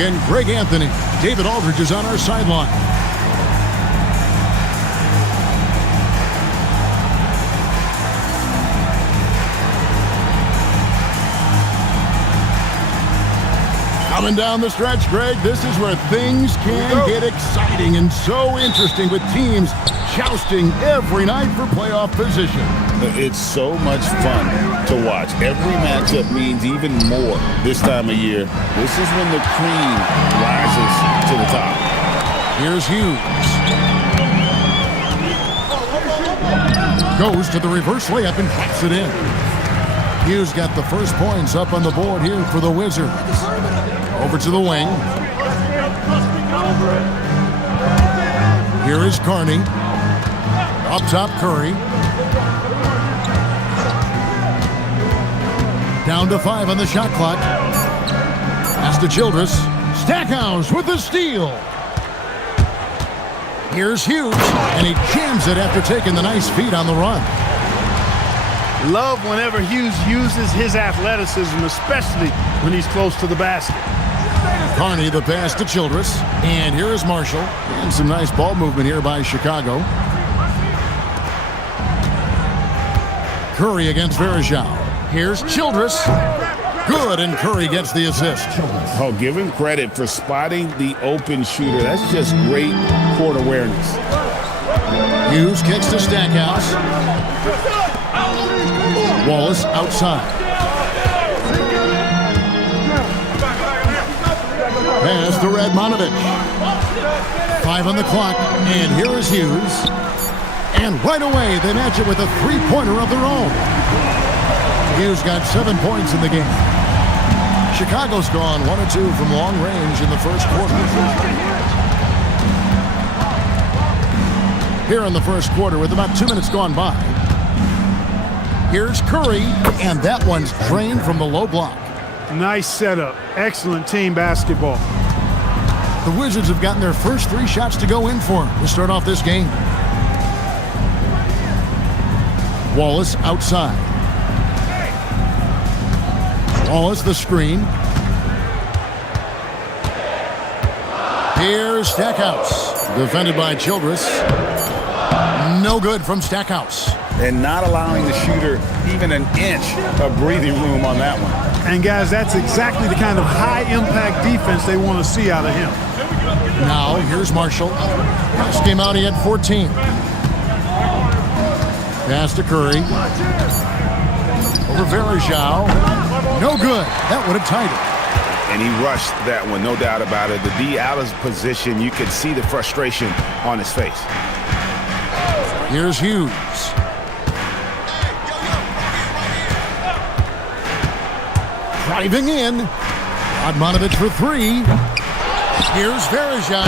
and Greg Anthony. David Aldridge is on our sideline. Coming down the stretch, Greg, this is where things can get exciting and so interesting with teams jousting every night for playoff position. It's so much fun to watch. Every matchup means even more this time of year. This is when the cream rises to the top. Here's Hughes. Goes to the reverse layup and puts it in. Hughes got the first points up on the board here for the Wizards. Over to the wing. Here is Carney. Up top, Curry. Down to 5 on the shot clock. Pass to Childress. Stackhouse with the steal. Here's Hughes, and he jams it after taking the nice feed on the run. Love whenever Hughes uses his athleticism, especially when he's close to the basket. Carney, the pass to Childress. And here is Marshall. And some nice ball movement here by Chicago. Curry against Varejao. Here's Childress. Good, and Curry gets the assist. Oh, give him credit for spotting the open shooter. That's just great court awareness. Hughes kicks to Stackhouse. Wallace outside. Pass to Radmanovich. 5 on the clock, and here is Hughes. And right away, they match it with a three-pointer of their own. Hughes got 7 points in the game. Chicago's gone 1 of 2 from long range in the first quarter. Here in the first quarter with about 2 minutes gone by. Here's Curry, and that one's drained from the low block. Nice setup. Excellent team basketball. The Wizards have gotten their first 3 shots to go in for them to start off this game. Wallace outside. Wallace the screen. Here's Stackhouse. Defended by Childress. No good from Stackhouse. And not allowing the shooter even an inch of breathing room on that one. And guys, that's exactly the kind of high-impact defense they want to see out of him. Now, here's Marshall. Last game out, he had 14. Pass to Curry. Over Varejao. No good. That would have tied it. And he rushed that one, no doubt about it. The D out of position, you could see the frustration on his face. Here's Hughes. Driving in. Radmanovich for 3. Here's Varejao.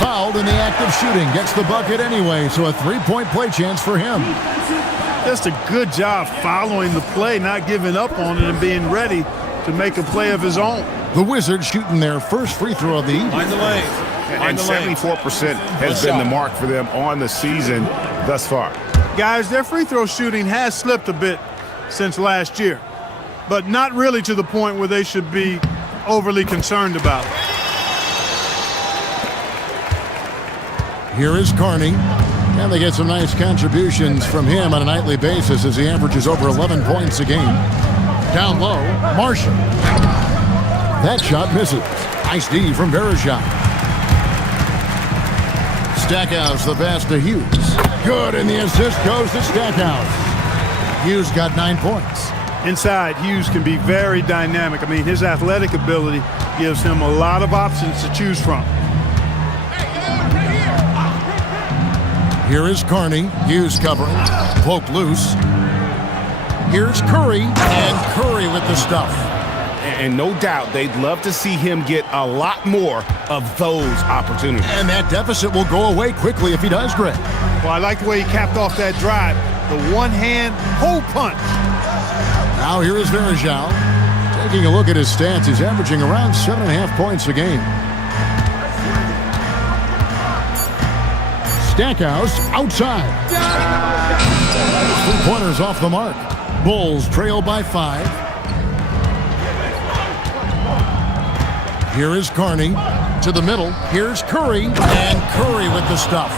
Fouled in the act of shooting. Gets the bucket anyway, so a 3-point play chance for him. Just a good job following the play, not giving up on it, and being ready to make a play of his own. The Wizards shooting their first free throw of the evening. Find the lane. And 74% has been the mark for them on the season thus far. Guys, their free throw shooting has slipped a bit since last year, but not really to the point where they should be overly concerned about it. Here is Carney. And they get some nice contributions from him on a nightly basis as he averages over 11 points a game. Down low, Marshall. That shot misses. Nice D from Varejao. Stackhouse, the pass to Hughes. Good, and the assist goes to Stackhouse. Hughes got 9 points. Inside, Hughes can be very dynamic. I mean, his athletic ability gives him a lot of options to choose from. Here is Carney. Hughes covering. Cloak loose. Here's Curry. And Curry with the stuff. And no doubt they'd love to see him get a lot more of those opportunities. And that deficit will go away quickly if he does, Greg. Well, I like the way he capped off that drive. The one-hand hole punch. Now here is Varejao. Taking a look at his stats, he's averaging around 7.5 points a game. Stackhouse outside. 3-pointers off the mark. Bulls trail by 5. Here is Carney to the middle. Here's Curry, and Curry with the stuff.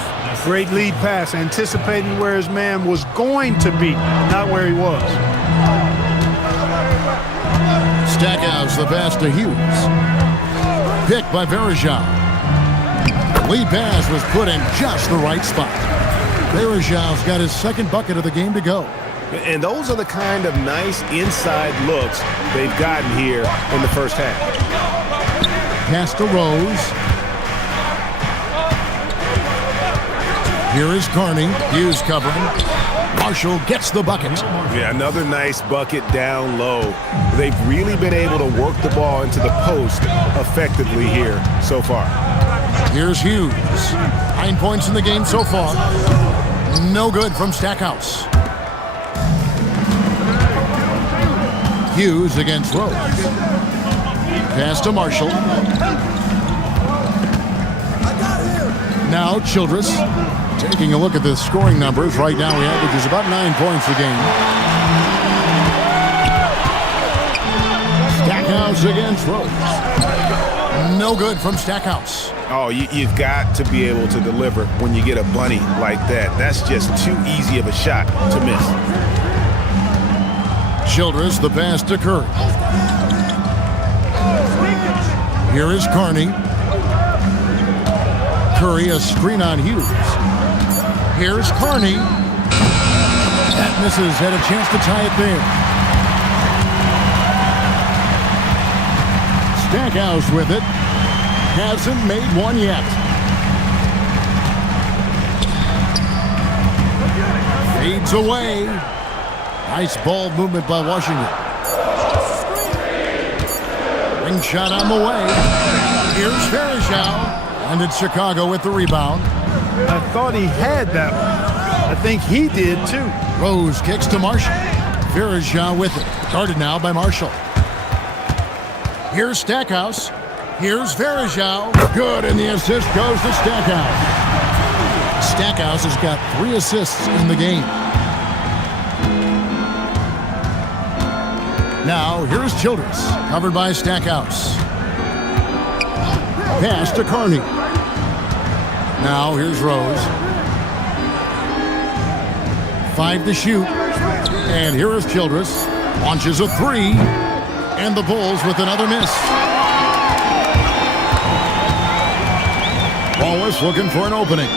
Great lead pass, anticipating where his man was going to be, not where he was. Stackhouse the pass to Hughes. Picked by Varejao. Lead pass was put in just the right spot. Varejao's got his second bucket of the game to go. And those are the kind of nice inside looks they've gotten here in the first half. Pass to Rose. Here is Carney. Hughes covering. Marshall gets the bucket. Yeah, another nice bucket down low. They've really been able to work the ball into the post effectively here so far. Here's Hughes. 9 points in the game so far. No good from Stackhouse. Hughes against Rose. Pass to Marshall. Now Childress. Taking a look at the scoring numbers. Right now he averages about 9 points a game. Stackhouse against Rose. No good from Stackhouse. Oh, you've got to be able to deliver when you get a bunny like that. That's just too easy of a shot to miss. Childress the pass to Curry. Here is Carney. Curry a screen on Hughes. Here's Carney. That misses. Had a chance to tie it there. Stackhouse with it. Hasn't made one yet. Fades away. Nice ball movement by Washington. Ring shot on the way. Here's Varejao. And it's Chicago with the rebound. I thought he had that one. I think he did too. Rose kicks to Marshall. Varejao with it. Guarded now by Marshall. Here's Stackhouse. Here's Varejao. Good, and the assist goes to Stackhouse. Stackhouse has got 3 assists in the game. Now, here's Childress, covered by Stackhouse. Pass to Carney. Now, here's Rose. 5 to shoot. And here is Childress. Launches a 3. And the Bulls with another miss. Wallace looking for an opening.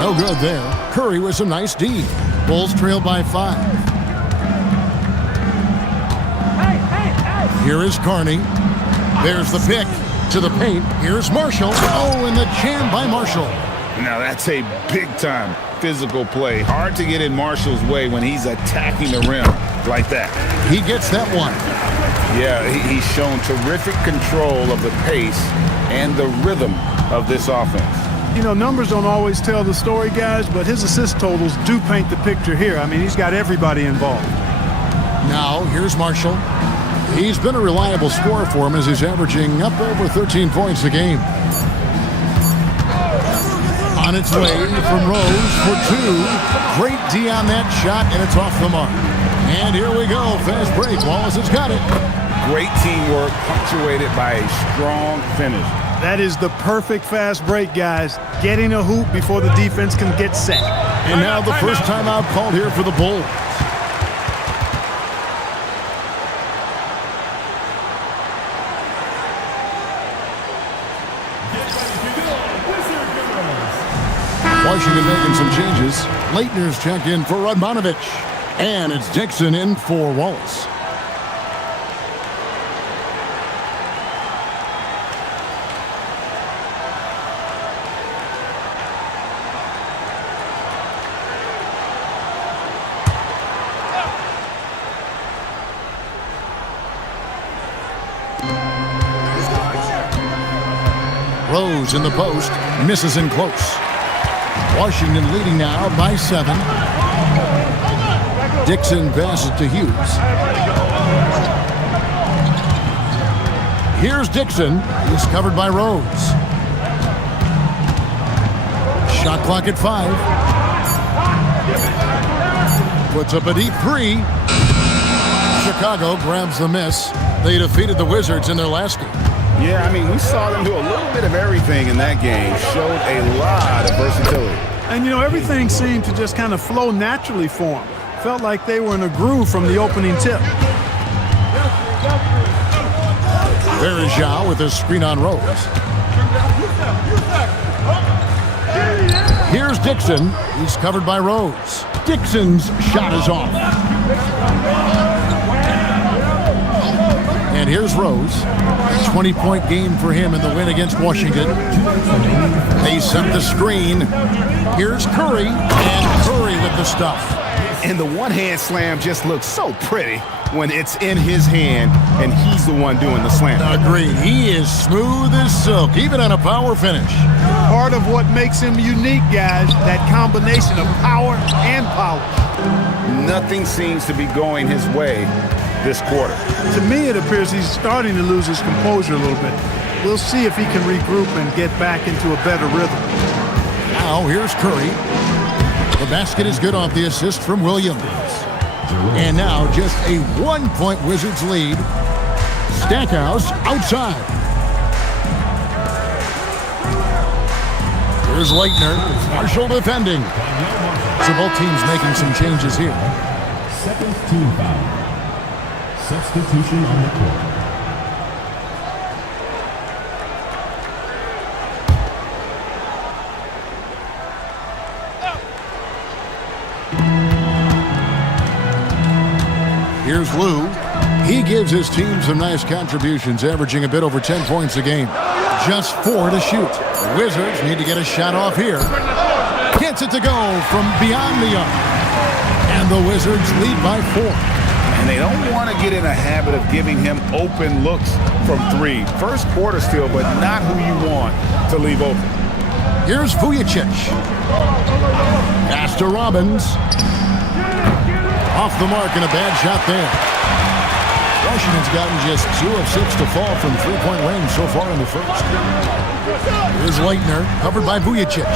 No good there. Curry with some nice D. Bulls trail by 5. Here is Carney. There's the pick to the paint. Here's Marshall. Oh, and the jam by Marshall. Now that's a big-time physical play. Hard to get in Marshall's way when he's attacking the rim like that. He gets that one. Yeah, he's shown terrific control of the pace and the rhythm of this offense. You know, numbers don't always tell the story, guys, but his assist totals do paint the picture here. I mean, he's got everybody involved. Now, here's Marshall. He's been a reliable scorer for him as he's averaging up over 13 points a game. On its way from Rose for 2. Great D on that shot, and it's off the mark. And here we go. Fast break. Wallace has got it. Great teamwork punctuated by a strong finish. That is the perfect fast break, guys. Getting a hoop before the defense can get set. And now the first timeout called here for the Bulls. Washington making some changes. Leitner's checked in for Radmanovich. And it's Dixon in for Wallace. Rose in the post, misses in close. Washington leading now by 7. Dixon passes to Hughes. Here's Dixon. He's covered by Rose. Shot clock at 5. Puts up a deep 3. Chicago grabs the miss. They defeated the Wizards in their last game. Yeah, I mean, we saw them do a little bit of everything in that game. Showed a lot of versatility. And, you know, everything seemed to just kind of flow naturally for them. Felt like they were in a groove from the opening tip. There is Zhao with a screen on Rose. Here's Dixon. He's covered by Rose. Dixon's shot is off. And here's Rose. 20-point game for him in the win against Washington. They set the screen. Here's Curry. And Curry with the stuff. And the one-hand slam just looks so pretty when it's in his hand and he's the one doing the slam. Agreed. He is smooth as silk, even on a power finish. Part of what makes him unique, guys, that combination of power and polish. Nothing seems to be going his way this quarter. To me, it appears he's starting to lose his composure a little bit. We'll see if he can regroup and get back into a better rhythm. Now, here's Curry. The basket is good off the assist from Williams. And now just a 1-point Wizards lead. Stackhouse outside. Here's Leitner. Marshall defending. So both teams making some changes here. Second team foul. Substitution on the court. Here's Lou. He gives his team some nice contributions, averaging a bit over 10 points a game. Just 4 to shoot. The Wizards need to get a shot off here. Gets it to go from beyond the arc. And the Wizards lead by 4. And they don't want to get in a habit of giving him open looks from 3. First quarter still, but not who you want to leave open. Here's Vujicic. Pass to Robbins. Off the mark and a bad shot there. Washington's gotten just 2 of 6 to fall from three-point range so far in the first. Here's Leitner, covered by Vujicic.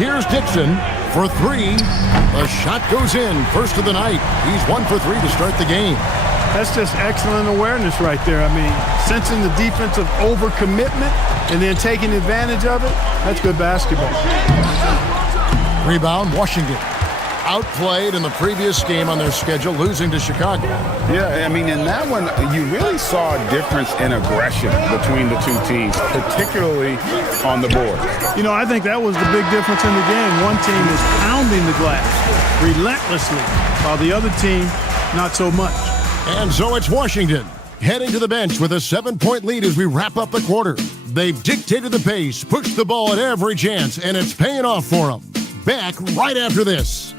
Here's Dixon for 3. The shot goes in, first of the night. He's 1 for 3 to start the game. That's just excellent awareness right there. I mean, sensing the defensive overcommitment and then taking advantage of it, that's good basketball. Rebound, Washington. Outplayed in the previous game on their schedule, losing to Chicago. Yeah, I mean, in that one, you really saw a difference in aggression between the two teams, particularly on the board. You know, I think that was the big difference in the game. One team is pounding the glass relentlessly, while the other team, not so much. And so it's Washington heading to the bench with a 7-point lead as we wrap up the quarter. They've dictated the pace, pushed the ball at every chance, and it's paying off for them. Back right after this.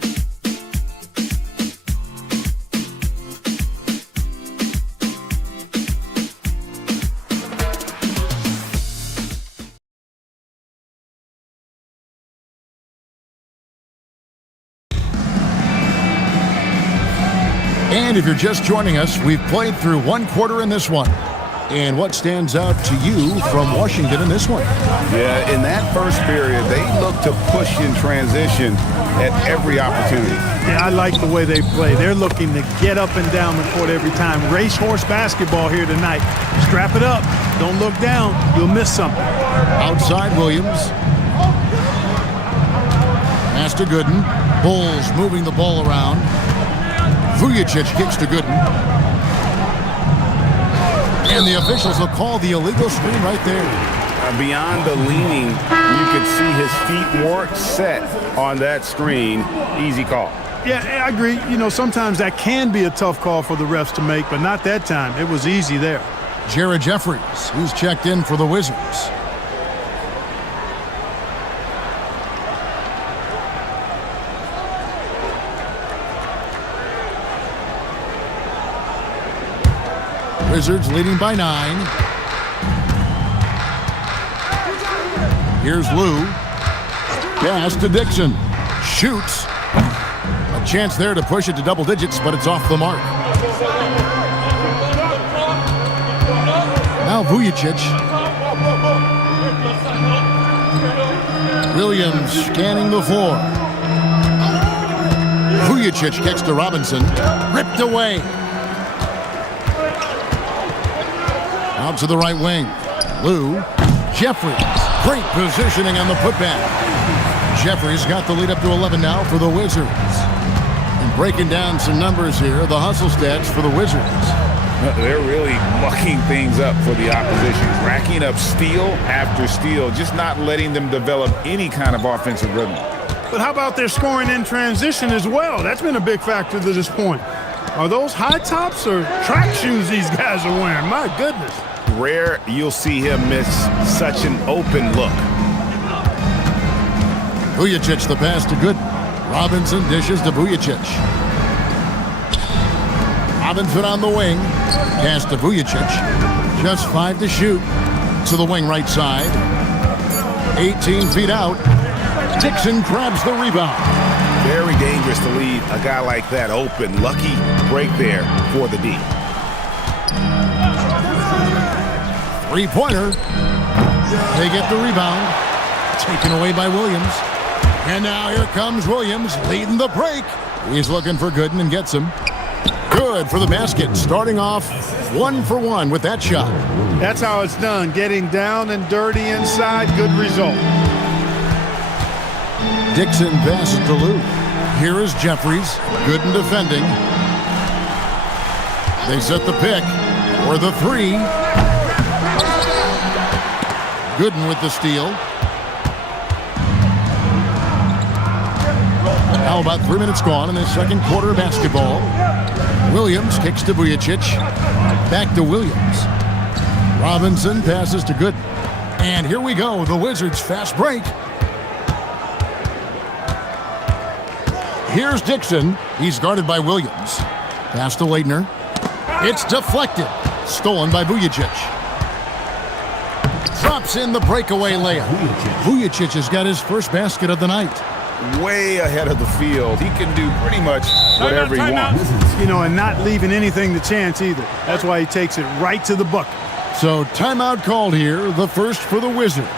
And if you're just joining us, we've played through 1 quarter in this one. And what stands out to you from Washington in this one? Yeah, in that first period, they looked to push in transition at every opportunity. Yeah, I like the way they play. They're looking to get up and down the court every time. Racehorse basketball here tonight. Strap it up. Don't look down. You'll miss something. Outside Williams. Pass to Gooden. Bulls moving the ball around. Vujicic kicks to Gooden. And the officials will call the illegal screen right there. Beyond the leaning, you could see his feet weren't set on that screen. Easy call. Yeah, I agree. You know, sometimes that can be a tough call for the refs to make, but not that time. It was easy there. Jared Jeffries, who's checked in for the Wizards. Wizards leading by 9. Here's Lou. Pass to Dixon. Shoots. A chance there to push it to double digits, but it's off the mark. Now Vujicic. Williams scanning the floor. Vujicic kicks to Robinson. Ripped away. Out to the right wing. Lou. Jeffries. Great positioning on the putback. Jeffries got the lead up to 11 now for the Wizards. And breaking down some numbers here, the hustle stats for the Wizards. They're really mucking things up for the opposition, racking up steal after steal, just not letting them develop any kind of offensive rhythm. But how about their scoring in transition as well? That's been a big factor to this point. Are those high tops or track shoes these guys are wearing? My goodness. Rare you'll see him miss such an open look. Vujacic the pass to Gooden. Robinson dishes to Vujacic. Robinson on the wing. Pass to Vujacic. Just 5 to shoot. To the wing right side. 18 feet out. Dixon grabs the rebound. Very dangerous to leave a guy like that open. Lucky break there for the D. Three-pointer. They get the rebound. Taken away by Williams. And now here comes Williams leading the break. He's looking for Gooden and gets him. Good for the basket. Starting off 1 for 1 with that shot. That's how it's done. Getting down and dirty inside. Good result. Dixon passes to Lou. Here is Jeffries. Gooden defending. They set the pick for the 3. Gooden with the steal. Now about 3 minutes gone in the second quarter of basketball. Williams kicks to Vujacic. Back to Williams. Robinson passes to Gooden. And here we go, the Wizards' fast break. Here's Dixon. He's guarded by Williams. Pass to Leitner. It's deflected. Stolen by Vujacic. Drops in the breakaway layup. Vujacic has got his first basket of the night. Way ahead of the field. He can do pretty much whatever he wants. You know, and not leaving anything to chance either. That's why he takes it right to the bucket. So timeout called here, the first for the Wizards.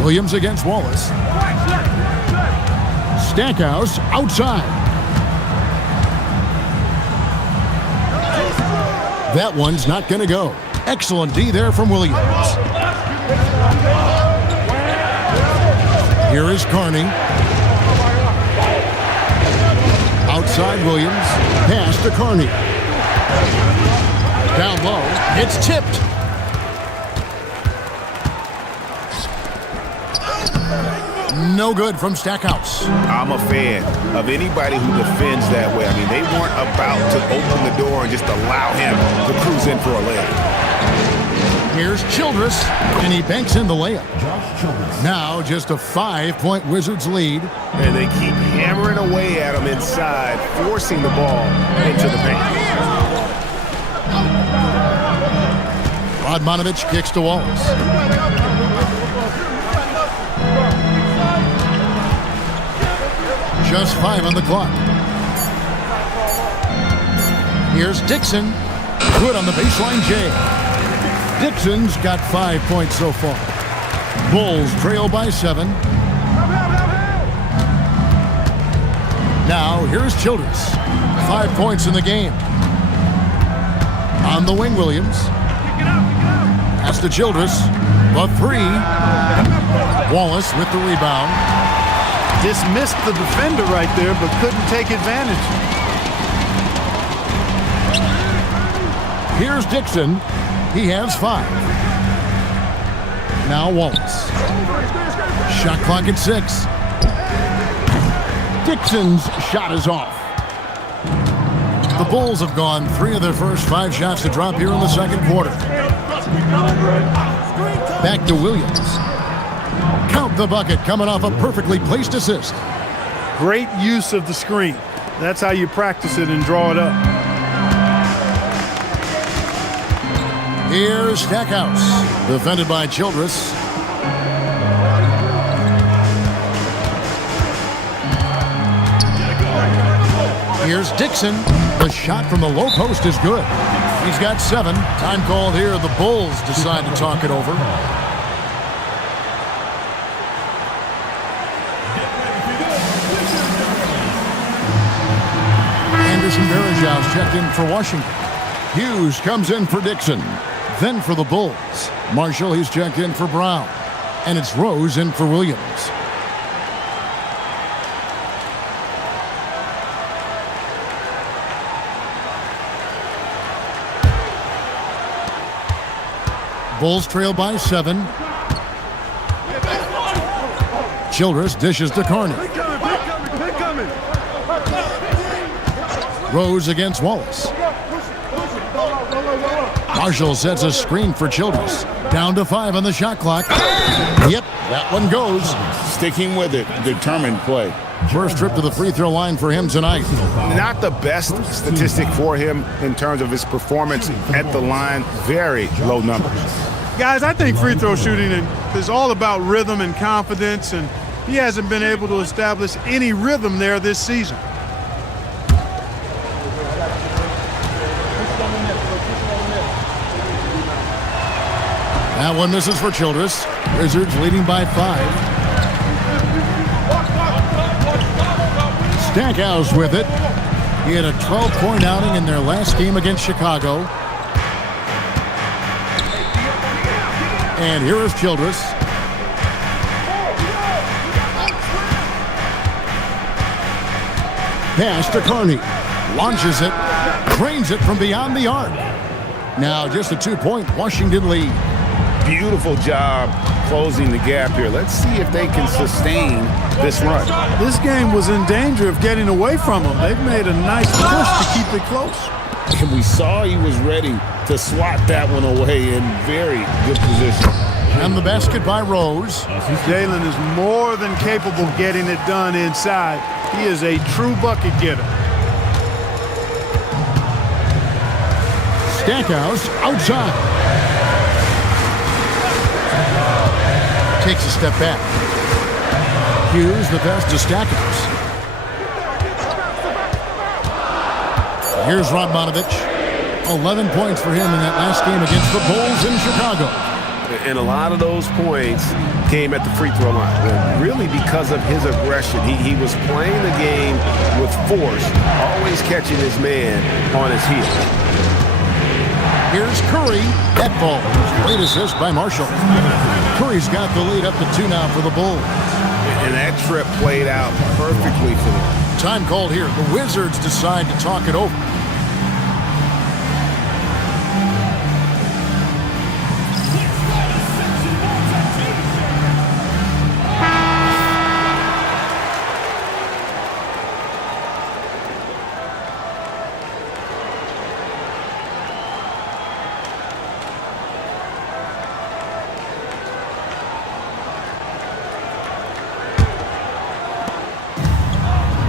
Williams against Wallace. Stackhouse outside. That one's not going to go. Excellent D there from Williams. Here is Carney. Outside Williams. Pass to Carney. Down low. It's tipped. No good from Stackhouse. I'm a fan of anybody who defends that way. I mean, they weren't about to open the door and just allow him to cruise in for a layup. Here's Childress, and he banks in the layup. Now just a 5-point Wizards lead. And they keep hammering away at him inside, forcing the ball into the paint. Radmanovich kicks to Wallace. Just 5 on the clock. Here's Dixon. Good on the baseline J. Dixon's got 5 points so far. Bulls trail by 7. Now here's Childress. 5 points in the game. On the wing, Williams. Pass to Childress. The 3. Wallace with the rebound. Dismissed the defender right there, but couldn't take advantage. Here's Dixon. He has 5. Now Wallace. Shot clock at 6. Dixon's shot is off. The Bulls have gone 3 of their first 5 shots to drop here in the second quarter. Back to Williams. Count The bucket coming off a perfectly placed assist. Great use of the screen. That's how you practice it and draw it up. Here's Stackhouse, defended by Childress. Here's Dixon. The shot from the low post is good. He's got 7. Time called here. The Bulls decide to talk it over. Anderson Varejao checked in for Washington. Hughes comes in for Dixon. Then for the Bulls, Marshall, he's checked in for Brown. And it's Rose in for Williams. Bulls trail by 7. Childress dishes to Carney. Rose against Wallace. Marshall sets a screen for Childress. Down to 5 on the shot clock. Yep, that one goes. Sticking with it. Determined play. First trip to the free throw line for him tonight. Not the best statistic for him in terms of his performance at the line. Very low numbers. Guys, I think free throw shooting is all about rhythm and confidence, and he hasn't been able to establish any rhythm there this season. That one misses for Childress. Wizards leading by 5. Stackhouse with it. He had a 12-point outing in their last game against Chicago. And here is Childress. Pass to Carney. Launches it. Cranes it from beyond the arc. Now just a 2-point Washington lead. Beautiful job closing the gap here. Let's see if they can sustain this run. This game was in danger of getting away from them. They've made a nice push to keep it close. And we saw he was ready to swat that one away in very good position. And the basket by Rose. Jalen is more than capable of getting it done inside. He is a true bucket getter. Stackhouse outside. Takes a step back. Hughes the pass to Stackhouse. Here's Radmanovich. 11 points for him in that last game against the Bulls in Chicago. And a lot of those points came at the free throw line. Really because of his aggression. He was playing the game with force, always catching his man on his heels. Here's Curry. That ball. Great assist by Marshall. Curry's got the lead up to 2 now for the Bulls. And that trip played out perfectly for them. Time called here. The Wizards decide to talk it over.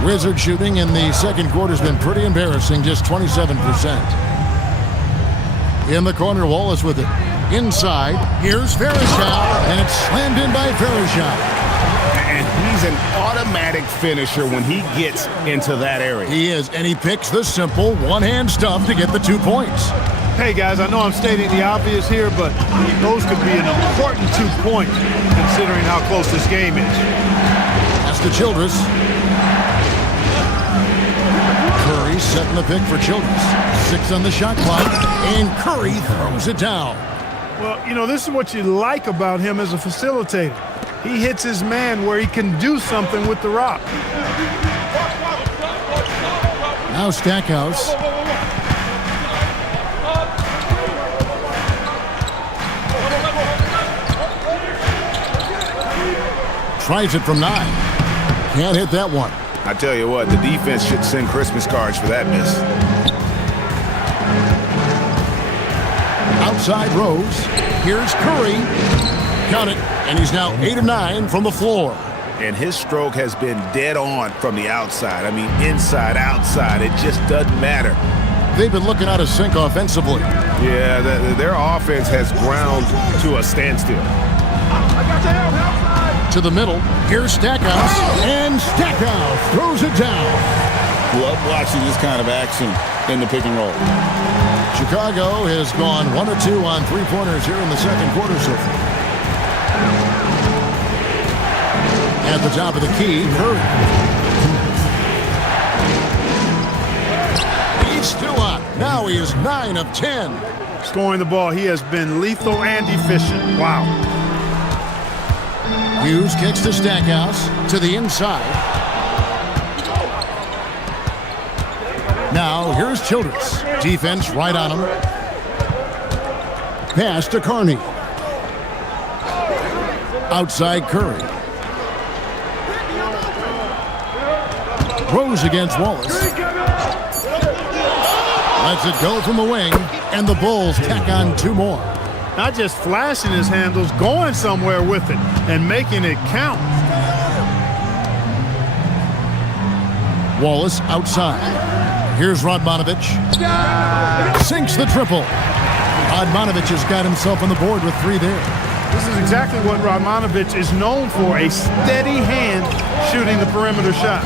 Wizard shooting in the second quarter has been pretty embarrassing, just 27%. In the corner, Wallace with it. Inside, here's Varejao, and it's slammed in by Varejao. And he's an automatic finisher when he gets into that area. He is, and he picks the simple one-hand stuff to get the 2 points. Hey, guys, I know I'm stating the obvious here, but those could be an important 2 points considering how close this game is. That's to Childress. Curry setting the pick for Childress. 6 on the shot clock, and Curry throws it down. Well, you know, this is what you like about him as a facilitator. He hits his man where he can do something with the rock. Now Stackhouse. Tries it from 9. Can't hit that one. I tell you what, the defense should send Christmas cards for that miss. Outside Rose. Here's Curry. Count it. And he's now 8 of 9 from the floor. And his stroke has been dead on from the outside. I mean, inside, outside, it just doesn't matter. They've been looking out of sync offensively. Yeah, their offense has ground to a standstill. To the middle. Here's Stackhouse. And Stackhouse throws it down. Love watching this kind of action in the pick and roll. Chicago has gone 1 of 2 on three-pointers here in the second quarter so far. At the top of the key, Curry. He's still up. Now he is 9 of 10. Scoring the ball, he has been lethal and efficient. Wow. Hughes kicks to Stackhouse to the inside. Now here's Childress. Defense right on him. Pass to Carney. Outside Curry. Rose against Wallace. Lets it go from the wing, and the Bulls tack on 2 more. Not just flashing his handles, going somewhere with it and making it count. Wallace outside. Here's Radmanovic. Sinks the triple. Radmanovic has got himself on the board with 3 there. This is exactly what Radmanovic is known for, a steady hand shooting the perimeter shot.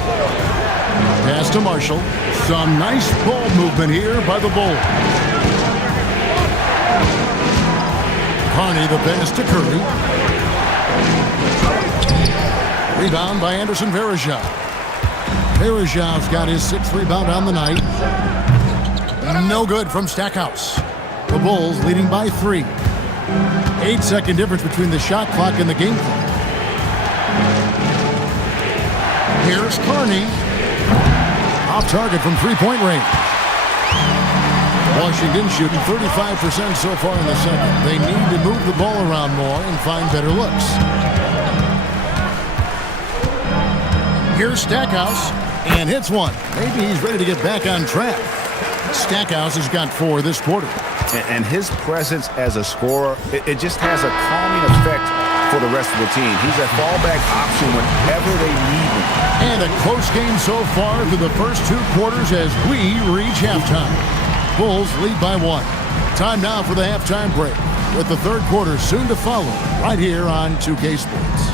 Pass to Marshall. Some nice ball movement here by the Bulls. Carney the pass to Curry. Rebound by Anderson Varejao. Varejau's got his 6th rebound on the night. No good from Stackhouse. The Bulls leading by 3. 8-second difference between the shot clock and the game clock. Here's Carney. Off target from three-point range. Washington shooting 35% so far in the second. They need to move the ball around more and find better looks. Here's Stackhouse, and hits one. Maybe he's ready to get back on track. Stackhouse has got 4 this quarter. And his presence as a scorer, it just has a calming effect for the rest of the team. He's a fallback option whenever they need him. And a close game so far through the first 2 quarters as we reach halftime. Bulls lead by 1. Time now for the halftime break, with the 3rd quarter soon to follow right here on 2K Sports.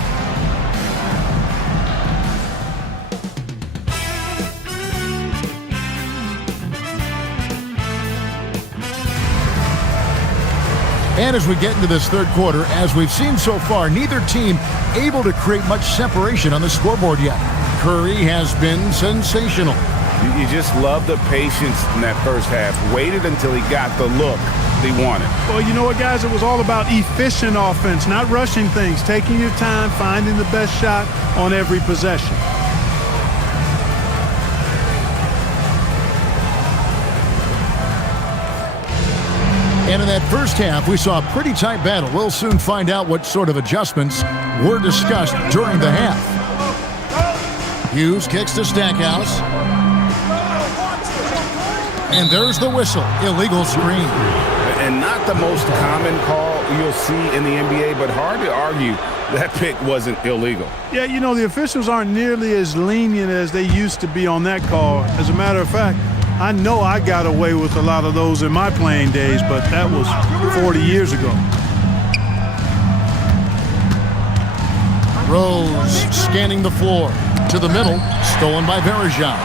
And as we get into this 3rd quarter, as we've seen so far, neither team able to create much separation on the scoreboard yet. Curry has been sensational. You just love the patience in that first half. Waited until he got the look he wanted. Well, you know what, guys? It was all about efficient offense, not rushing things, taking your time, finding the best shot on every possession. And in that first half, we saw a pretty tight battle. We'll soon find out what sort of adjustments were discussed during the half. Hughes kicks to Stackhouse. And there's the whistle. Illegal screen. And not the most common call you'll see in the NBA, but hard to argue that pick wasn't illegal. Yeah, you know, the officials aren't nearly as lenient as they used to be on that call. As a matter of fact, I know I got away with a lot of those in my playing days, but that was 40 years ago. Rose scanning the floor. To the middle. Stolen by Varejao.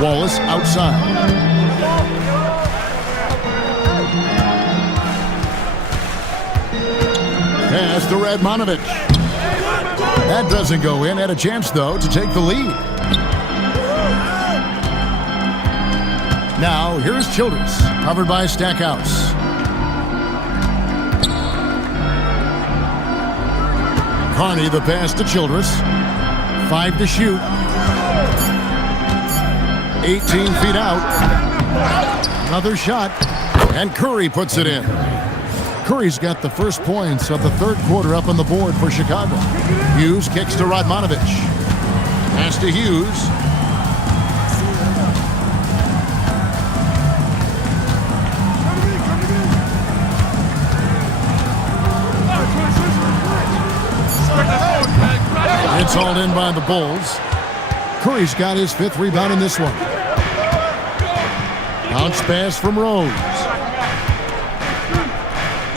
Wallace outside. Pass to Radmanovic. That doesn't go in. Had a chance, though, to take the lead. Now, here's Childress, covered by Stackhouse. Carney, the pass to Childress. 5 to shoot. 18 feet out. Another shot. And Curry puts it in. Curry's got the first points of the 3rd quarter up on the board for Chicago. Hughes kicks to Radmanovic. Pass to Hughes. It's hauled in by the Bulls. Curry's got his 5th rebound in this one. Bounce pass from Rose.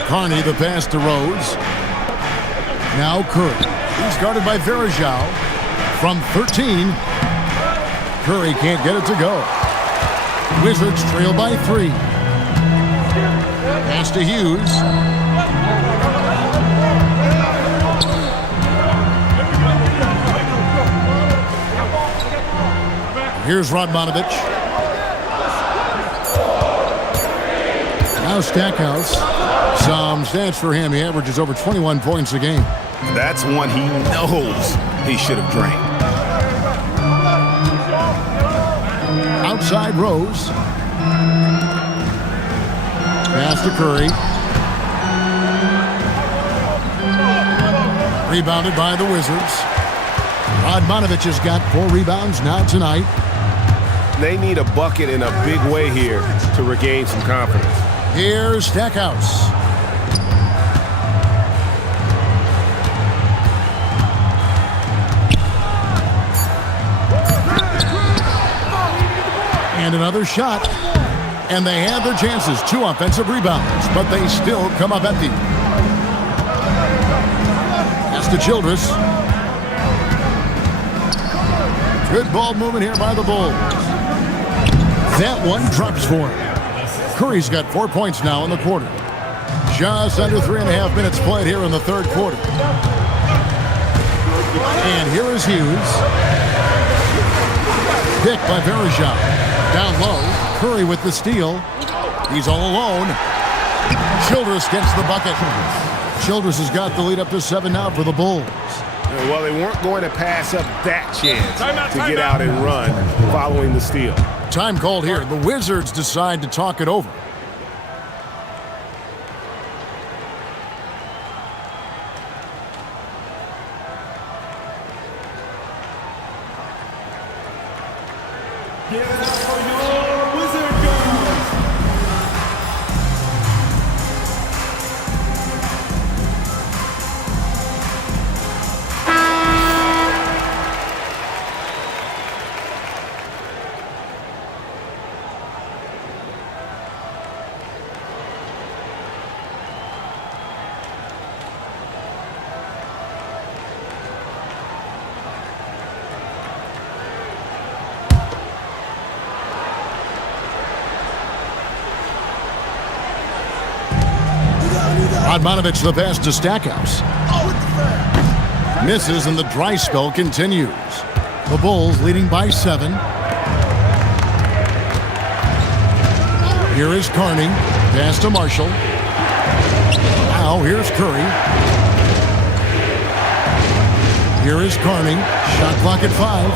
Carney the pass to Rose. Now Curry. He's guarded by Varejao. From 13. Curry can't get it to go. Wizards trail by 3. Pass to Hughes. Here's Radmanovic. Now Stackhouse. Some stats for him. He averages over 21 points a game. That's one he knows he should have drained. Outside Rose. Pass to Curry. Rebounded by the Wizards. Radmanovic has got 4 rebounds now tonight. They need a bucket in a big way here to regain some confidence. Here's Stackhouse. And another shot. And they have their chances. 2 offensive rebounds, but they still come up empty. That's to Childress. Good ball movement here by the Bulls. That one drops for him. Curry's got 4 points now in the quarter. Just under 3.5 minutes played here in the 3rd quarter. And here is Hughes. Picked by Varejao. Down low, Curry with the steal. He's all alone. Childress gets the bucket. Childress has got the lead up to 7 now for the Bulls. Well, they weren't going to pass up that chance to get out and run following the steal. Time called here. The Wizards decide to talk it over. Radmanovic the pass to Stackhouse. Misses and the dry spell continues. The Bulls leading by 7. Here is Carney. Pass to Marshall. Now here's Curry. Here is Carney. Shot clock at 5.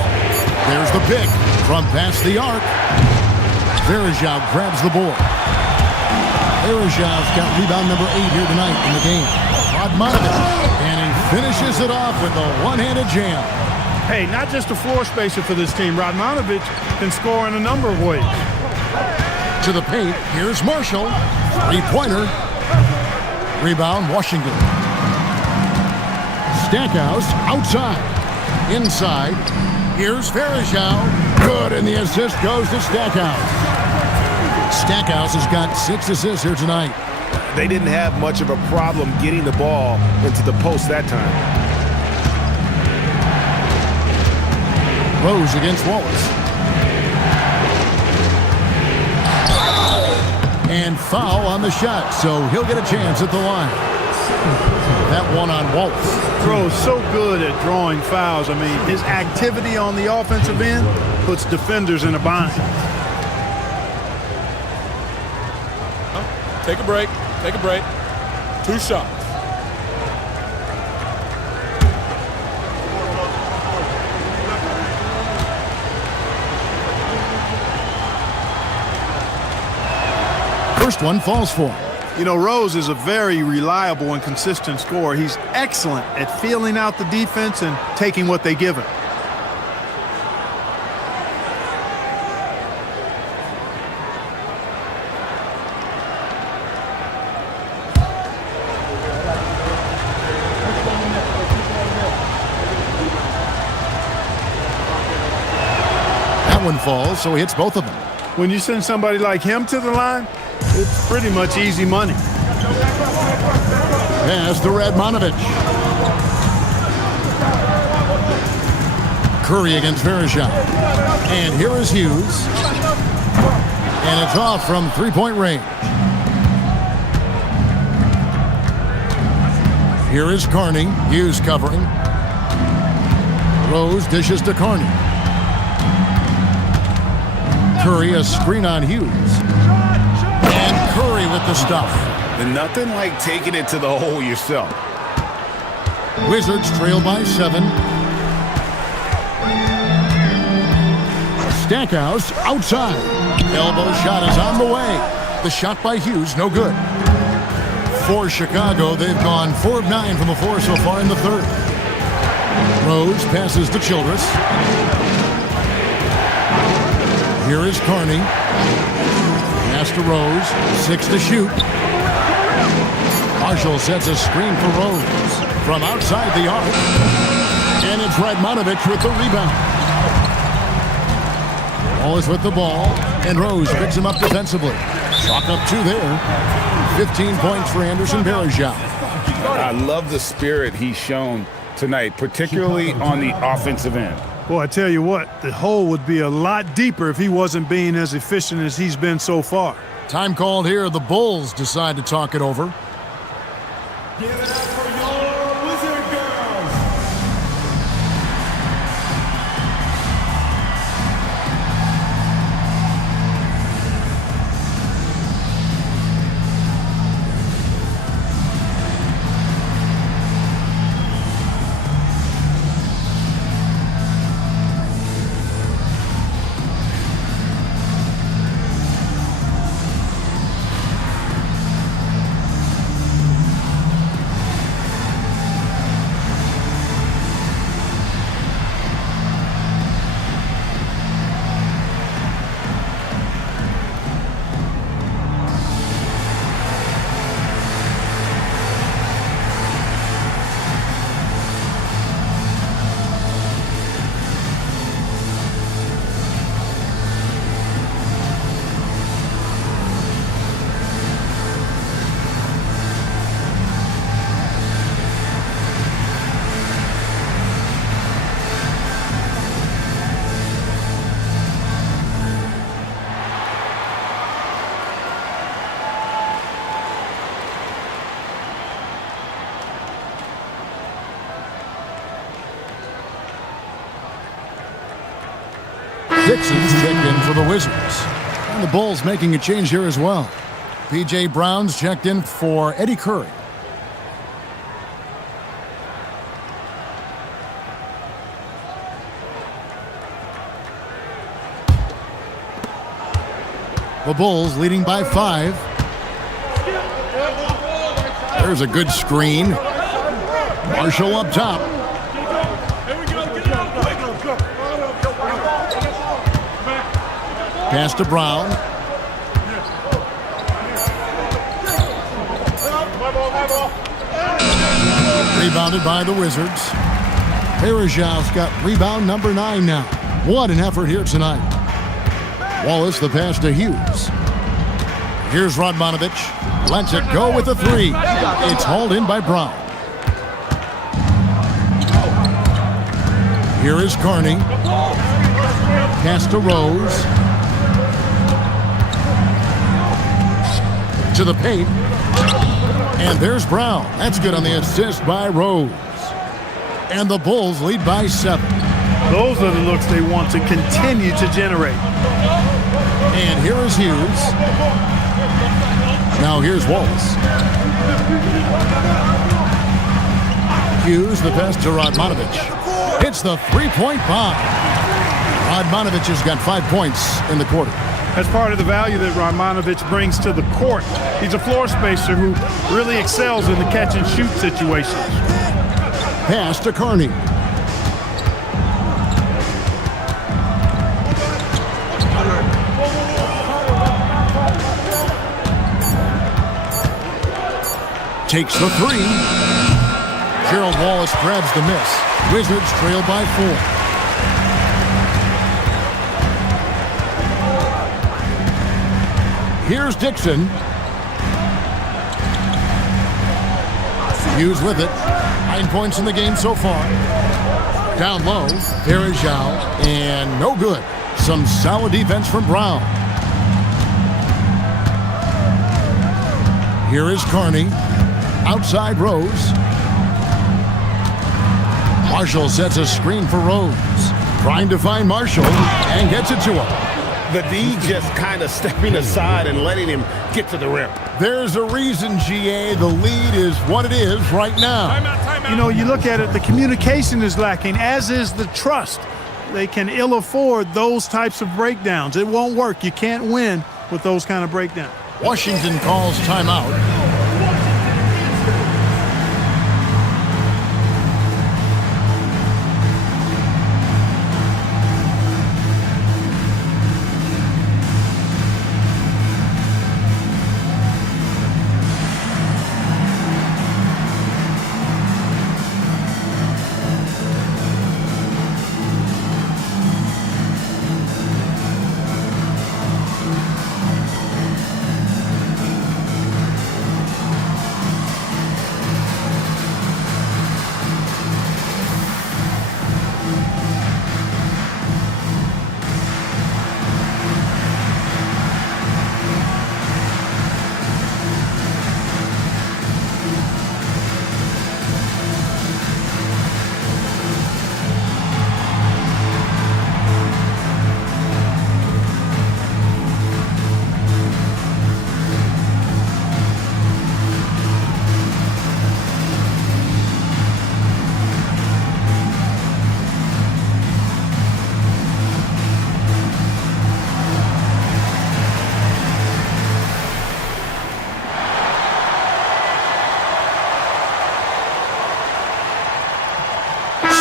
There's the pick from past the arc. Varejao grabs the board. Varejao's got rebound number 8 here tonight in the game. Radmanovic, and he finishes it off with a one-handed jam. Hey, not just a floor spacer for this team. Radmanovic can score in a number of ways. To the paint, here's Marshall. 3-pointer. Rebound, Washington. Stackhouse outside. Inside. Here's Varejao. Good, and the assist goes to Stackhouse. Stackhouse has got 6 assists here tonight. They didn't have much of a problem getting the ball into the post that time. Rose against Wallace. And foul on the shot, so he'll get a chance at the line. That one on Wallace. Rose so good at drawing fouls. I mean, his activity on the offensive end puts defenders in a bind. Take a break. Take a break. 2 shots. First one falls for him. You know, Rose is a very reliable and consistent scorer. He's excellent at feeling out the defense and taking what they give him. one falls, so he hits both of them. When you send somebody like him to the line, it's pretty much easy money. Pass to Radmanovich. Curry against Verejao. And here is Hughes. And it's off from three-point range. Here is Carney. Hughes covering. Rose dishes to Carney. Curry, a screen on Hughes. And Curry with the stuff. And nothing like taking it to the hole yourself. Wizards trail by 7. Stackhouse outside. Elbow shot is on the way. The shot by Hughes, no good. For Chicago, they've gone 4 of 9 from the floor so far in the third. Rose passes to Childress. Here is Carney. Pass to Rose. 6 to shoot. Marshall sets a screen for Rose from outside the arc. And it's Radmanovich with the rebound. Wallace with the ball, and Rose picks him up defensively. Chalk up 2 there. 15 points for Anderson Varejao. I love the spirit he's shown tonight, particularly on the offensive end. Boy, I tell you what, the hole would be a lot deeper if he wasn't being as efficient as he's been so far. Time called here. The Bulls decide to talk it over. Give it up for your Wizard girls. Dixon's checked in for the Wizards. And the Bulls making a change here as well. P.J. Brown's checked in for Eddie Curry. The Bulls leading by 5. There's a good screen. Marshall up top. Pass to Brown. Rebounded by the Wizards. Verejao's got rebound number 9 now. What an effort here tonight. Wallace the pass to Hughes. Here's Radmanovich. Lets it go with the 3. It's hauled in by Brown. Here is Carney. Pass to Rose. To the paint. And there's Brown. That's good on the assist by Rose. And the Bulls lead by 7. Those are the looks they want to continue to generate. And here is Hughes. Now here's Wallace. Hughes, the pass to Radmanovich. Hits the three-point bomb. Radmanovich has got 5 points in the quarter. That's part of the value that Radmanovich brings to the court. He's a floor spacer who really excels in the catch-and-shoot situations. Pass to Carney. Takes the 3. Gerald Wallace grabs the miss. Wizards trail by 4. Here's Dixon. Hughes with it. 9 points in the game so far. Down low, there is Zhao, and no good. Some solid defense from Brown. Here is Carney. Outside Rose. Marshall sets a screen for Rose. Trying to find Marshall and gets it to him. The D just kind of stepping aside and letting him get to the rim. There's a reason, GA. The lead is what it is right now. Timeout. You know, you look at it, the communication is lacking, as is the trust. They can ill afford those types of breakdowns. It won't work. You can't win with those kind of breakdowns. Washington calls timeout.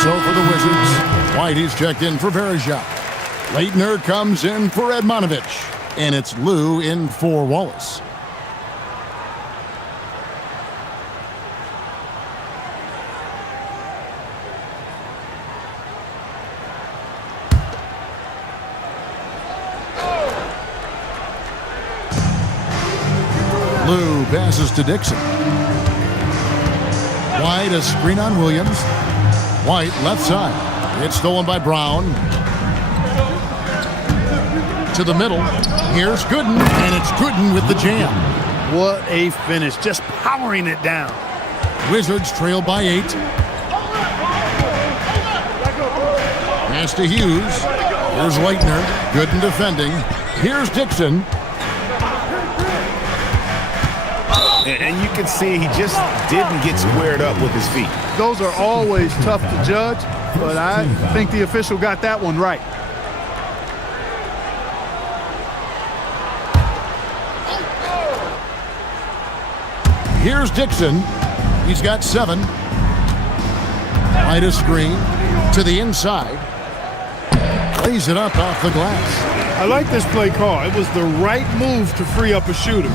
So for the Wizards, Whitey's checked in for Verejao. Leitner comes in for Edmanovich. And it's Lou in for Wallace. Lou passes to Dixon. White a screen on Williams. White left side. It's stolen by Brown. To the middle. Here's Gooden, and it's Gooden with the jam. What a finish. Just powering it down. Wizards trail by 8. Pass to Hughes. Here's Leitner. Gooden defending. Here's Dixon. And you can see he just didn't get squared up with his feet. Those are always tough to judge, but I think the official got that one right. Here's Dixon. He's got 7. Right a screen to the inside. Lays it up off the glass. I like this play call. It was the right move to free up a shooter.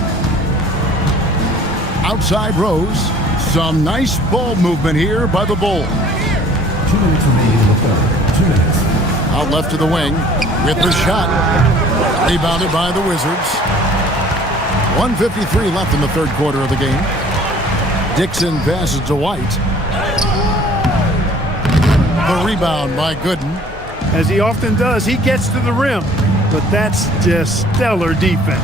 Outside Rose. Some nice ball movement here by the Bulls. 2 minutes remaining in the third. 2 minutes. Out left to the wing with the shot. Rebounded by the Wizards. 1:53 left in the third quarter of the game. Dixon passes to White. The rebound by Gooden. As he often does, he gets to the rim, but that's just stellar defense.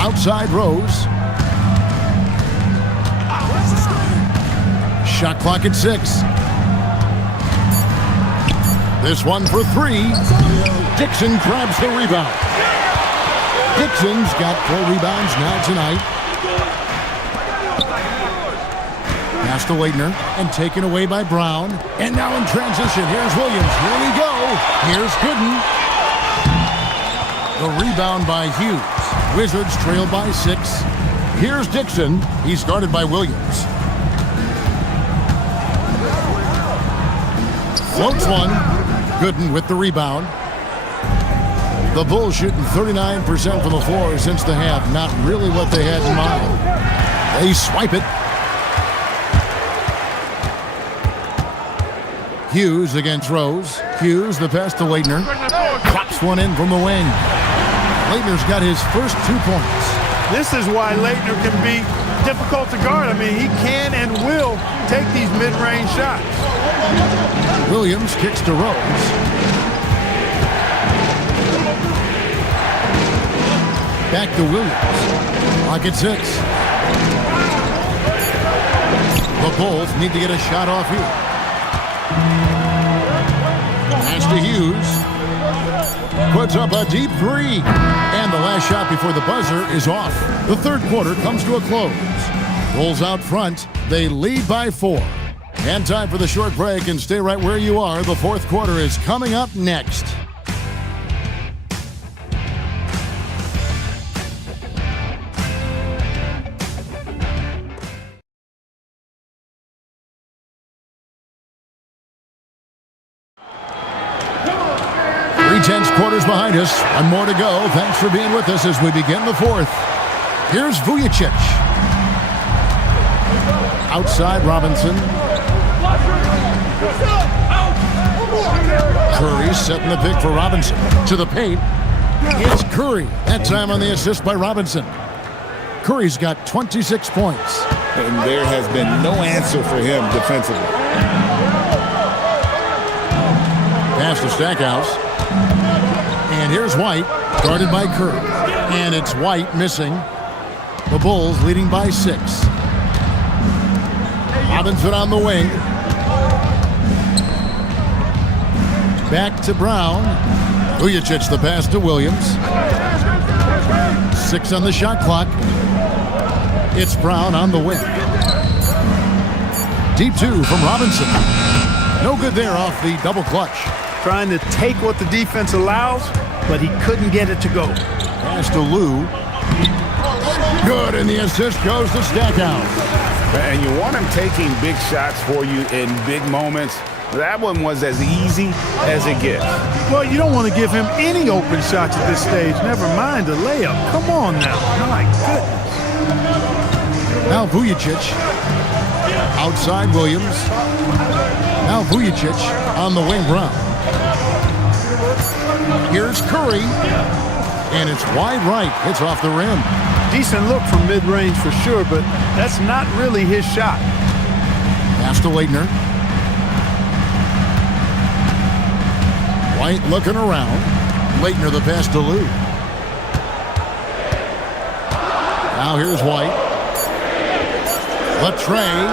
Outside Rose. Shot clock at 6. This one for 3. Dixon grabs the rebound. Dixon's got 4 rebounds now tonight. Pass to Leitner and taken away by Brown. And now in transition, here's Williams. Here we go. Here's Gooden. The rebound by Hughes. Wizards trail by 6. Here's Dixon. He's guarded by Williams. Floats one. Gooden with the rebound. The Bulls shooting 39% from the floor since the half. Not really what they had in mind. They swipe it. Hughes against Rose. Hughes, the pass to Leitner. Pops one in from the wing. Leitner's got his first 2 points. This is why Leitner can be difficult to guard. I mean, he can and will take these mid-range shots. Williams kicks to Rose. Back to Williams. Clock at 6. The Bulls need to get a shot off here. Pass to Hughes. Puts up a deep 3. And the last shot before the buzzer is off. The third quarter comes to a close. Bulls out front. They lead by 4. And time for the short break, and stay right where you are. The fourth quarter is coming up next. Three-tenths quarters behind us. One more to go. Thanks for being with us as we begin the fourth. Here's Vujacic. Outside Robinson. Curry setting the pick for Robinson. To the paint. It's Curry. That time on the assist by Robinson. Curry's got 26 points. And there has been no answer for him defensively. Pass to Stackhouse. And here's White, guarded by Curry. And it's White missing. The Bulls leading by 6. Robinson on the wing. Back to Brown. Vujacic the pass to Williams. 6 on the shot clock. It's Brown on the wing. Deep 2 from Robinson. No good there off the double clutch. Trying to take what the defense allows, but he couldn't get it to go. Pass to Lou. Good, and the assist goes to Stackhouse. And you want him taking big shots for you in big moments. That one was as easy as it gets. Well, you don't want to give him any open shots at this stage. Never mind a layup. Come on now. My goodness. Now Vujacic. Outside Williams. Now Vujacic on the wing. Brown. Here's Curry. And it's wide right. It's off the rim. Decent look from mid-range for sure, but that's not really his shot. Pass to Leitner. White looking around. Leitner the pass to Lou. Now here's White. Latrey.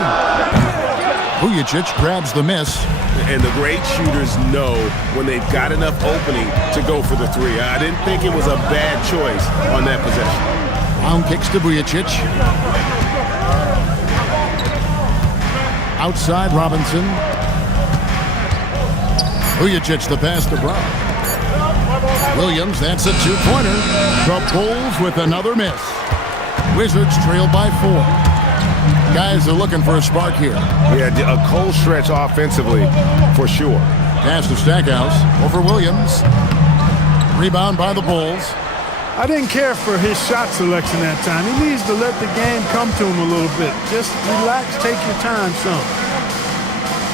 Vujacic grabs the miss. And the great shooters know when they've got enough opening to go for the 3. I didn't think it was a bad choice on that possession. Brown kicks to Vujacic. Outside Robinson. Vujacic the pass to Brown. Williams, that's a 2-pointer. The Bulls with another miss. Wizards trail by 4. Guys are looking for a spark here. Yeah, a cold stretch offensively for sure. Pass to Stackhouse over Williams. Rebound by the Bulls. I didn't care for his shot selection that time. He needs to let the game come to him a little bit. Just relax, take your time some.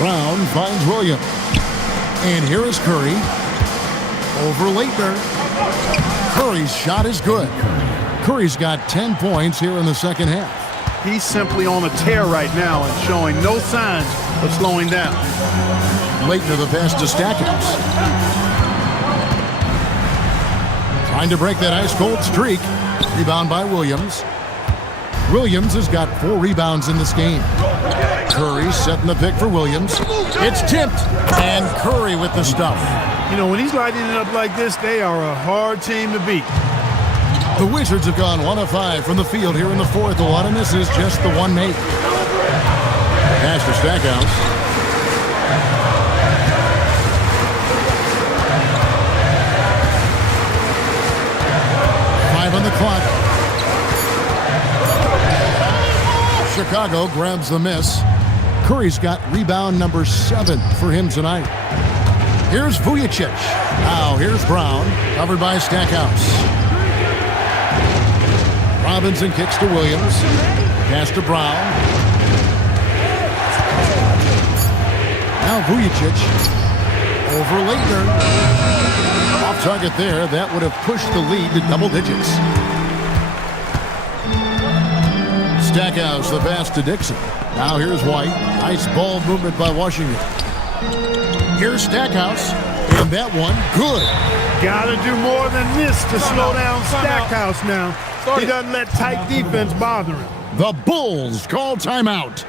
Brown finds Williams. And here is Curry. Over Leitner. Curry's shot is good. Curry's got 10 points here in the second half. He's simply on a tear right now and showing no signs of slowing down. Leitner the pass to Stackhouse. Trying to break that ice-cold streak. Rebound by Williams. Williams has got 4 rebounds in this game. Curry setting the pick for Williams. It's tipped. And Curry with the stuff. You know, when he's lighting it up like this, they are a hard team to beat. The Wizards have gone 1 of 5 from the field here in the fourth. A lot of misses, just the one made. Pass to Stackhouse. On the clock. Chicago grabs the miss. Curry's got rebound number 7 for him tonight. Here's Vujacic. Now here's Brown, covered by Stackhouse. Robinson kicks to Williams. Pass to Brown. Now Now Vujicic over Leitner. Off target there. That would have pushed the lead to double digits. Stackhouse, the pass to Dixon. Now here's White. Nice ball movement by Washington. Here's Stackhouse. And that one, good. Got to do more than this to slow down Stackhouse now. He doesn't let tight defense bother him. The Bulls call timeout.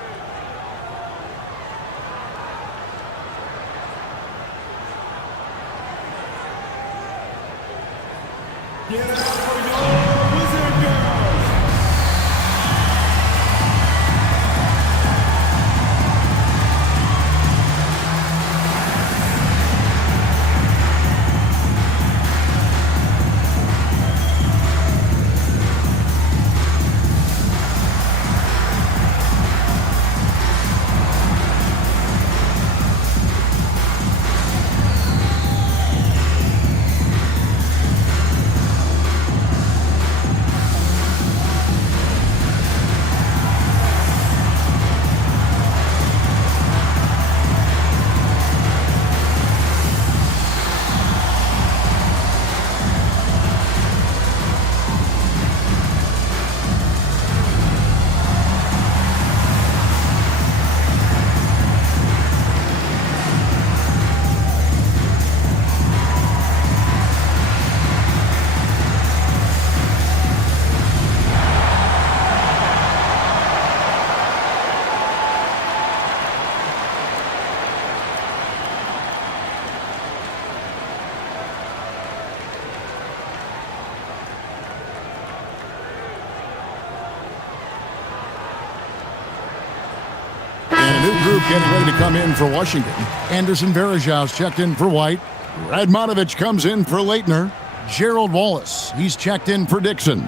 Group getting ready to come in for Washington. Anderson Varejau's checked in for White. Radmanovich comes in for Leitner. Gerald Wallace, he's checked in for Dixon.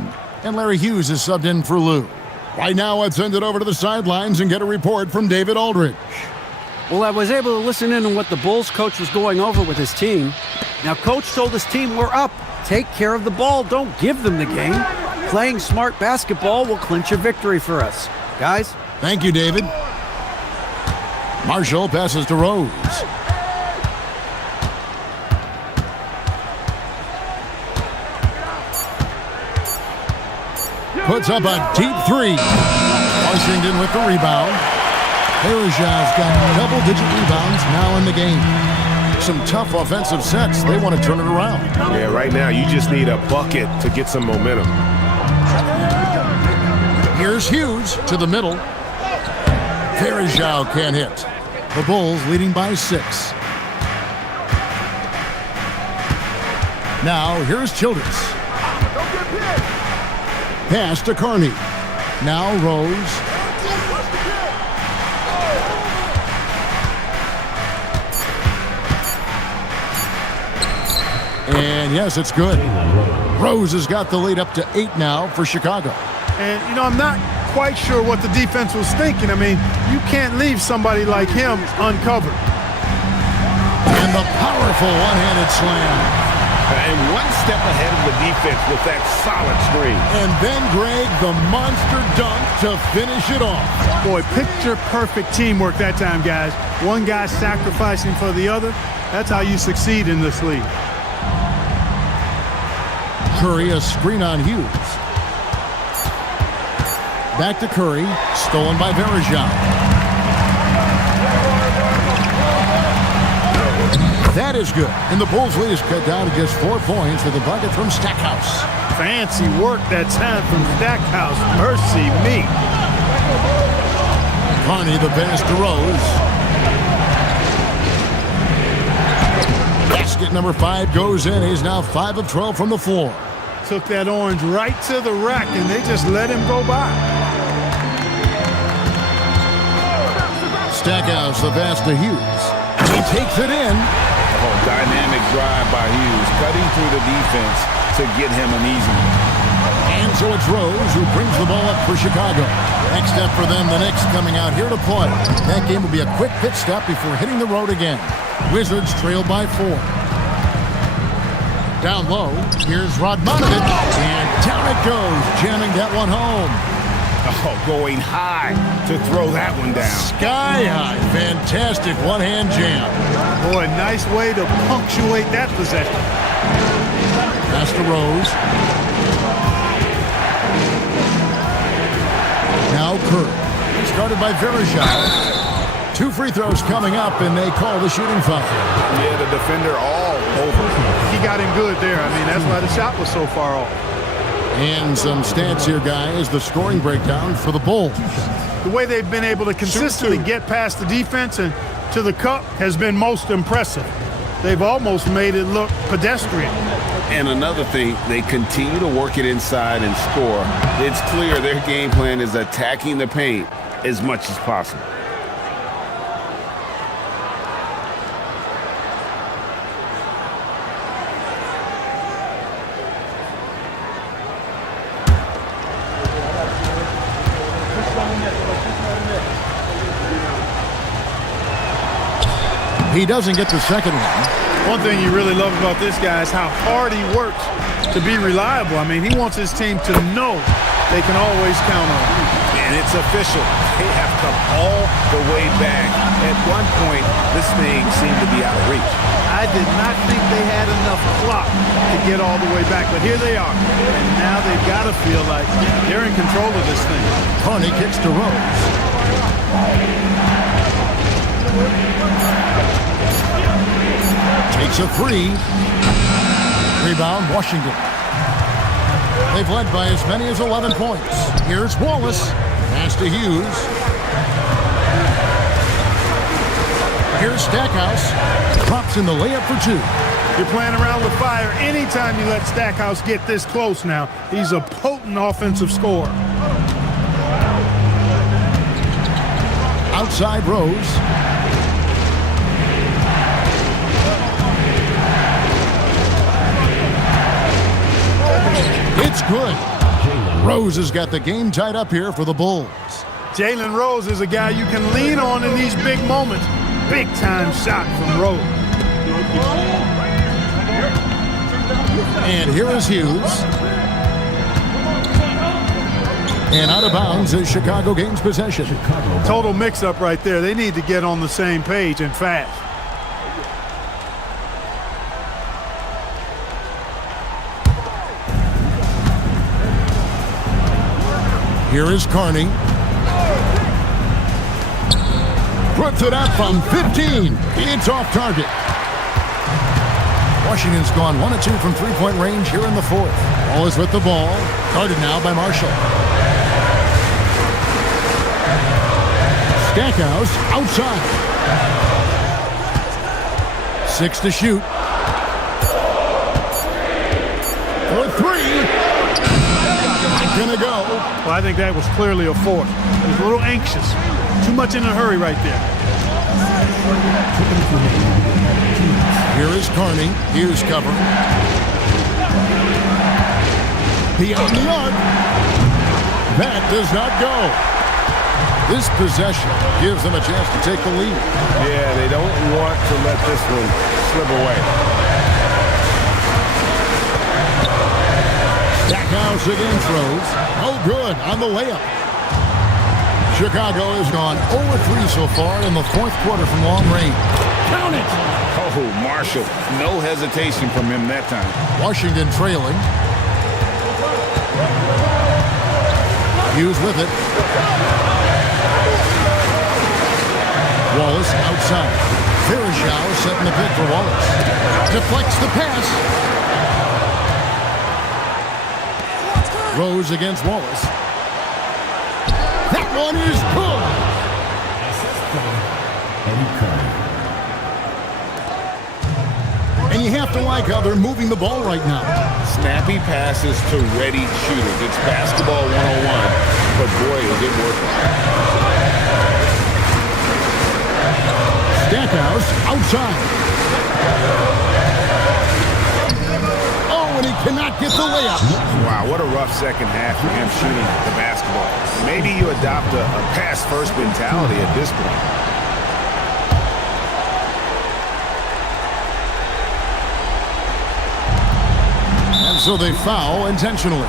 And Larry Hughes is subbed in for Lou. Right now, I'd send it over to the sidelines and get a report from David Aldridge. Well, I was able to listen in on what the Bulls coach was going over with his team. Now, coach told his team, we're up. Take care of the ball. Don't give them the game. Playing smart basketball will clinch a victory for us. Guys? Thank you, David. Marshall passes to Rose. Puts up a deep three. Washington with the rebound. Varejau's got double-digit rebounds now in the game. Some tough offensive sets. They want to turn it around. Yeah, right now you just need a bucket to get some momentum. Here's Hughes to the middle. Varejau can't hit. The Bulls leading by 6. Now here's Childress. Pass to Carney. Now Rose. And yes, it's good. Rose has got the lead up to 8 now for Chicago. And, you know, I'm not quite sure what the defense was thinking. I mean, you can't leave somebody like him uncovered. And the powerful one-handed slam. And one step ahead of the defense with that solid screen. And then, Greg, the monster dunk to finish it off. Boy, picture-perfect teamwork that time, guys. One guy sacrificing for the other. That's how you succeed in this league. Curry, a screen on Hughes. Back to Curry, stolen by Varejau. That is good. And the Bulls lead is cut down to just 4 points with a bucket from Stackhouse. Fancy work that time from Stackhouse. Mercy me. Carney, the pass to Rose. Basket number 5 goes in. He's now 5 of 12 from the floor. Took that orange right to the rack, and they just let him go by. Stackhouse, the pass to Hughes. He takes it in. Oh, dynamic drive by Hughes, cutting through the defense to get him an easy one. And so it's Rose who brings the ball up for Chicago. Next step for them, the Knicks coming out here to play. That game will be a quick pit stop before hitting the road again. Wizards trail by 4. Down low, here's Radmanovich, and down it goes, jamming that one home. Oh, going high to throw that one down. Sky high. Fantastic one-hand jam. Boy, nice way to punctuate that possession. Pass to Rose. Now Kerr. Started by Verjao. 2 free throws coming up, and they call the shooting foul. Yeah, the defender all over. He got him good there. I mean, that's why the shot was so far off. And some stats here, guys. The scoring breakdown for the Bulls. The way they've been able to consistently get past the defense and to the cup has been most impressive. They've almost made it look pedestrian. And another thing, they continue to work it inside and score. It's clear their game plan is attacking the paint as much as possible. He doesn't get the second one. One thing you really love about this guy is how hard he works to be reliable. I mean, he wants his team to know they can always count on him. And it's official. They have come all the way back. At one point, this thing seemed to be out of reach. I did not think they had enough clock to get all the way back, but here they are. And now they've got to feel like they're in control of this thing. Carney kicks to Rose. Takes a 3. Rebound, Washington. They've led by as many as 11 points. Here's Wallace. Pass to Hughes. Here's Stackhouse. Drops in the layup for 2. You're playing around with fire anytime you let Stackhouse get this close now. He's a potent offensive scorer. Outside Rose. It's good. Rose has got the game tied up here for the Bulls. Jalen Rose is a guy you can lean on in these big moments. Big time shot from Rose. And here is Hughes. And out of bounds as Chicago gains possession. Total mix-up right there. They need to get on the same page and fast. Here is Carney. Puts it up from 15. It's off target. Washington's gone 1 of 2 from three-point range here in the 4th. Wallace with the ball. Guarded now by Marshall. Stackhouse outside. 6 to shoot. For 3. Gonna go. Well, I think that was clearly a fourth. He was a little anxious. Too much in a hurry right there. Here is Carney. Hughes covering. Beyond the arc. That does not go. This possession gives them a chance to take the lead. Yeah, they don't want to let this one slip away. Stackhouse against Rose. Oh, good on the layup. Chicago has gone 0-3 so far in the 4th quarter from long range. Count it! Oh, Marshall. No hesitation from him that time. Washington trailing. Hughes with it. Wallace outside. Verjao setting the pick for Wallace. Deflects the pass. Rose against Wallace. That one is good. And you have to like how they're moving the ball right now. Snappy passes to ready shooters. It's basketball 101, but boy, is it working. Stackhouse outside. And he cannot get the layup. Wow, what a rough second half for him shooting the basketball. Maybe you adopt a pass-first mentality at this point. And so they foul intentionally.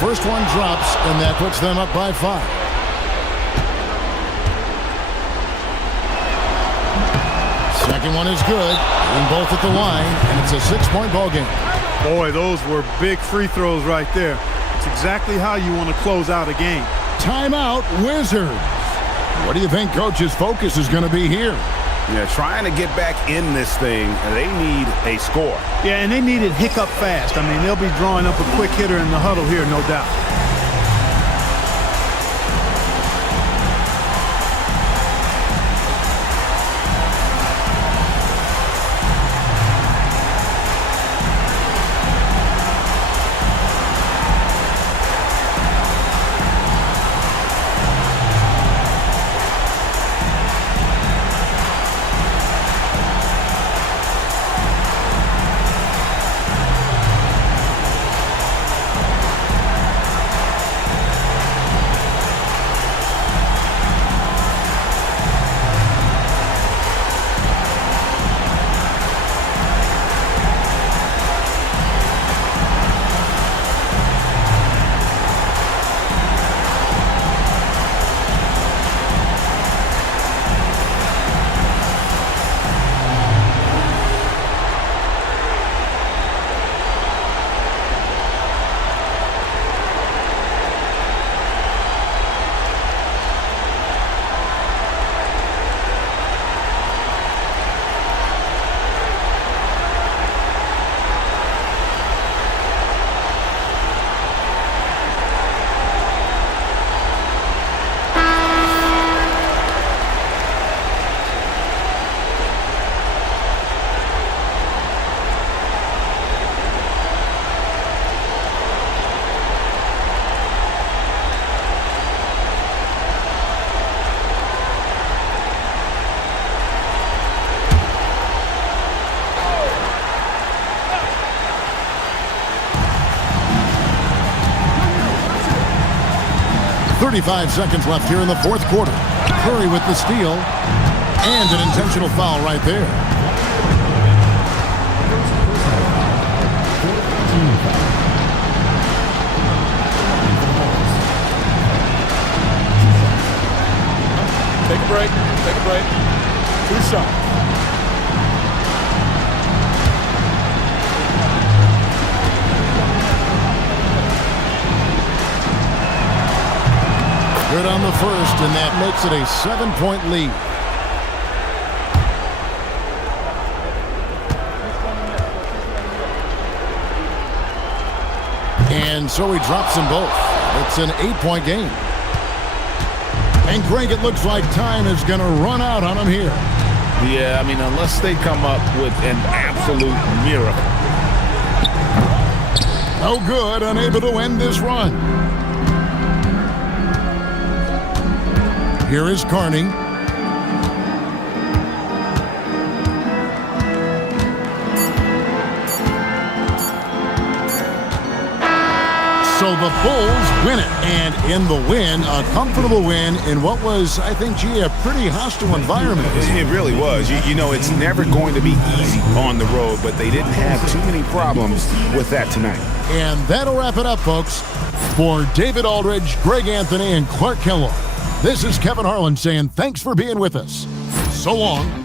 first one drops, and that puts them up by 5. Second one is good, and both at the line, and it's a 6-point ball game. Boy, those were big free throws right there. It's exactly how you want to close out a game. Timeout, Wizards. What do you think Coach's focus is going to be here? Yeah, trying to get back in this thing, they need a score. Yeah, and they need it hiccup fast. I mean, they'll be drawing up a quick hitter in the huddle here, no doubt. .35 seconds left here in the fourth quarter. Curry with the steal, and an intentional foul right there. Take a break. Take a break. 2 shots. Good on the first, and that makes it a 7-point lead. And so he drops them both. It's an 8-point game. And Greg, it looks like time is going to run out on him here. Yeah, I mean, unless they come up with an absolute miracle. No good, unable to end this run. Here is Carney. So the Bulls win it, and in the win, a comfortable win in what was, I think, a pretty hostile environment. It really was. You know, it's never going to be easy on the road, but they didn't have too many problems with that tonight. And that'll wrap it up, folks. For David Aldridge, Greg Anthony, and Clark Kellogg, this is Kevin Harlan saying thanks for being with us. So long.